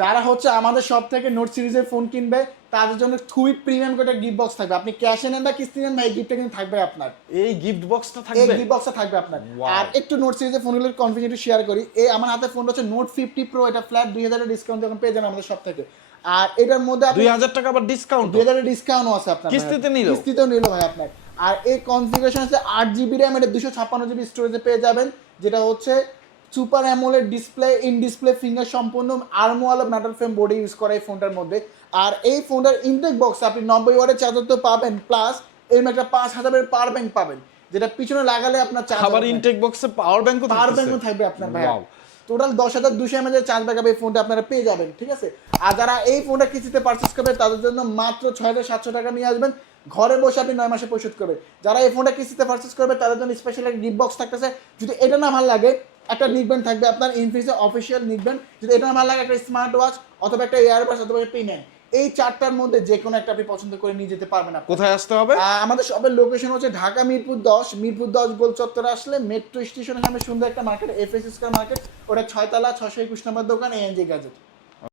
যারা হচ্ছে আমাদের সব থেকে নোট সিরিজের ফোন কিনবে তাদের জন্য খুবই প্রিমিয়াম করে গিফট বক্স থাকবে। আপনি ক্যাশে নেন বা কিস্তি নেন ভাই গিফটটা কিন্তু থাকবে আপনার। এই গিফট বক্সটা থাকবে? এই গিফট বক্সটা থাকবে আপনার। আর একটু নোট সিরিজের ফোনগুলোর কনফিডেন্ট শেয়ার করি। এই আমার হাতে ফোনটা হচ্ছে নোট ফিফটি প্রো এটা ফ্ল্যাট দুই হাজারের ডিসকাউন্ট এখন পেয়ে যান আমাদের সব থেকে আর এটার মধ্যে আপনি দুই হাজার টাকা আবার ডিসকাউন্ট দুই হাজারের ডিসকাউন্টও আছে আপনার কিস্তিতে নিলো? কিস্তিতেও নিল ভাই আপনার। আর এই কনফিগারেশন আছে আট জিবি র্যাম এটা দুশো ছাপ্পান্ন জিবি স্টোরেজে পেয়ে যাবেন যেটা হচ্ছে super AMOLED display in display finger সম্পূর্ণ আর্মওয়ালা মেটাল ফ্রেম বোর্ডে ইউজ করা এই ফোনটার মধ্যে। আর এই ফোনটার ইনটেক বক্সে আপনি নব্বই ওয়াটের চার্জার তো পাবেন প্লাস এর একটা পাঁচ হাজারের পাওয়ার ব্যাংক পাবেন যেটা পিছনে লাগালে আপনার খাবার ইনটেক বক্সে পাওয়ার ব্যাংকও পাওয়ার ব্যাংকও থাকবে আপনার ভাই টোটাল দশ হাজার দুশো এমএজের চার্জ ব্যাকআপ এই ফোনটা আপনারা পেয়ে যাবেন ঠিক আছে? আর যারা এই ফোনটা কিস্তিতে পারচেস করবে তাদের জন্য মাত্র ছয় হাজার সাতশো টাকা নিয়ে আসবেন। ঘরে বসে আপনি নয় মাসে পরিশোধ করবেন। যারা এই ফোনটা কিস্তিতে পারচেস করবে তাদের জন্য স্পেশাল একটা গিফট বক্স থাকতেছে। যদি এটা না ভালো লাগে একটা নিকবেন থাকবে আপনার ইনফিনিক্সের অফিসিয়াল নিকবেন যদি এটা আমার ভালো লাগে একটা স্মার্ট ওয়াচ অথবা একটা এয়ারবাস অথবা একটা পিনেন এই চারটার মধ্যে যে কোনো একটা আপনি পছন্দ করে নিয়ে যেতে পারবেন কোথায় আসতে হবে? আমাদের সবের লোকেশন হচ্ছে ঢাকা মিরপুর দশ মিরপুর দশ গোল চত্বরে আসলে মেট্রো স্টেশনের নামে সুন্দর একটা মার্কেট এফ এস মার্কেট ওটা ছয়তলা ছশো একুশ নম্বর দোকান এএনজি গ্যাজেট